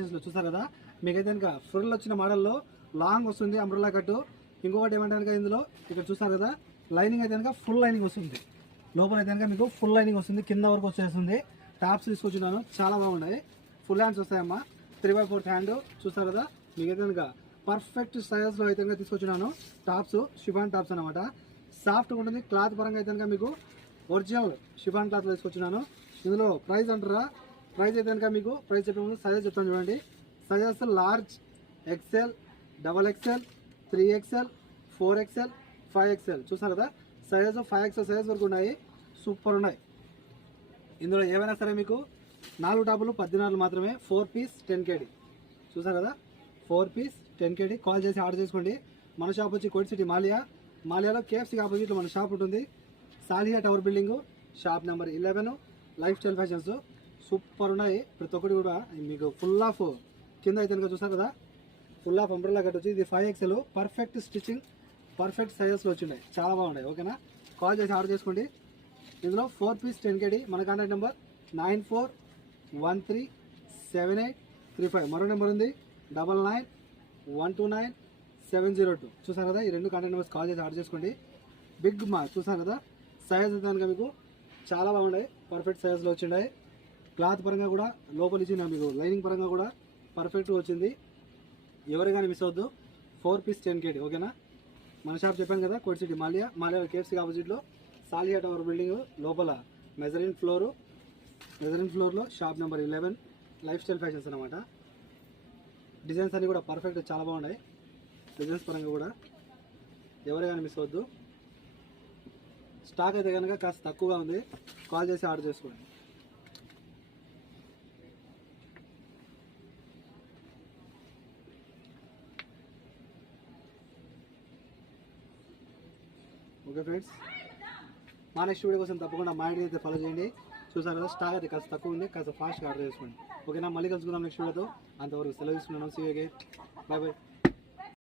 చూసారు కదా, మీకైతే కనుక ఫుల్ వచ్చిన మోడల్లో లాంగ్ వస్తుంది అంబ్రెల్లా కట్టు. ఇంకొకటి ఏమంటే కనుక ఇందులో ఇక్కడ చూసారు కదా, లైనింగ్ అయితే కనుక ఫుల్ లైనింగ్ వస్తుంది. లోపల అయితే కనుక మీకు ఫుల్ లైనింగ్ వస్తుంది, కింద వరకు వచ్చేస్తుంది. టాప్స్ తీసుకొచ్చినాను, చాలా బాగున్నాయి. ఫుల్ హ్యాండ్స్ వస్తాయమ్మా, 3x4 హ్యాండ్. చూసారు కదా, మీకైతే కనుక పర్ఫెక్ట్ సైజెస్లో అయితే కనుక తీసుకొచ్చినాను. టాప్స్ షిఫాన్ టాప్స్ అనమాట, సాఫ్ట్గా ఉంటుంది. క్లాత్ పరంగా అయితే కనుక మీకు ఒరిజినల్ షిఫాన్ క్లాత్లో తీసుకొచ్చినాను. ఇందులో ప్రైస్ అంటారా, ప్రైస్ అయితే కనుక మీకు ప్రైస్ చెప్పే ముందు సైజెస్ చెప్తాను చూడండి. Sizes large, XL, XXL, 3XL, 4XL, 5XL. చూసారు కదా, సైజెస్ 5XL సైజ్ వరకు ఉన్నాయి. సూపర్ ఉన్నాయి. ఇందులో ఏవైనా సరే మీకు 4 టాపులు 14 మాత్రమే. 4 పీస్ 10 KD. చూసారు కదా, 4 పీస్ 10 KD. కాల్ చేసి ఆర్డర్ చేసుకోండి. మన షాప్ వచ్చి కోటి సిటీ మాలియాలో KFC ఆపోజిట్లో మన షాప్ ఉంటుంది. Salila tower building, shop number 11, life style fashions. Super ఉన్నాయి ప్రతి ఒక్కటి కూడా. మీకు ఫుల్ ఆఫ్ కింద అయితే కనుక చూసారు కదా, ఫుల్ ఆఫ్ అంబ్రెల్లా కట్ వచ్చి ఇది 5XL. పర్ఫెక్ట్ స్టిచ్చింగ్, పర్ఫెక్ట్ సైజెస్లో వచ్చినాయి, చాలా బాగున్నాయి. ఓకేనా, కాల్ చేసి ఆర్డర్ చేసుకోండి. ఇందులో 4 పీస్ 10 KD. మన కాంటాక్ట్ నెంబర్ 94137835. మరో నెంబర్ ఉంది 99129702. చూసారు కదా, ఈ 2 కాంటాక్ట్ నెంబర్స్ కాల్ చేసి ఆర్డర్ చేసుకోండి. బిగ్ మా చూసారు కదా, సైజ్ కనుక మీకు చాలా బాగున్నాయి, పర్ఫెక్ట్ సైజ్లో వచ్చినాయి. క్లాత్ పరంగా కూడా లోపల ఇచ్చిన మీకు లైనింగ్ పరంగా కూడా పర్ఫెక్ట్గా వచ్చింది. ఎవరు కానీ మిస్ అవద్దు. 4 piece 10 KD. ఓకేనా, మన షాప్ చెప్పాను కదా, కోటి సిటీ మాలియా KFC ఆపోజిట్లో సాలియా టవర్ బిల్డింగ్ లోపల మెజరిన్ ఫ్లోర్లో shop number 11, life style fashions అనమాట. డిజైన్స్ అన్నీ కూడా పర్ఫెక్ట్, చాలా బాగున్నాయి. డిజైన్స్ పరంగా కూడా ఎవరు కానీ మిస్ అవద్దు. స్టాక్ అయితే కనుక కాస్త తక్కువగా ఉంది, కాల్ చేసి ఆర్డర్ చేసుకోండి. ఓకే ఫ్రెండ్స్, మా నెక్స్ట్ వీడియో కోసం తప్పకుండా మా ఐడి అయితే ఫాలో చేయండి. చూసారు కదా, స్టాక్ అయితే కాస్త తక్కువ ఉంది, కాస్త ఫాస్ట్గా ఆర్డర్ చేసుకోండి. ఓకేనా, మళ్ళీ కలుసుకుందాం నెక్స్ట్ వీడియోతో. అంతవరకు సెలవు తీసుకున్నాను. See you again, bye bye.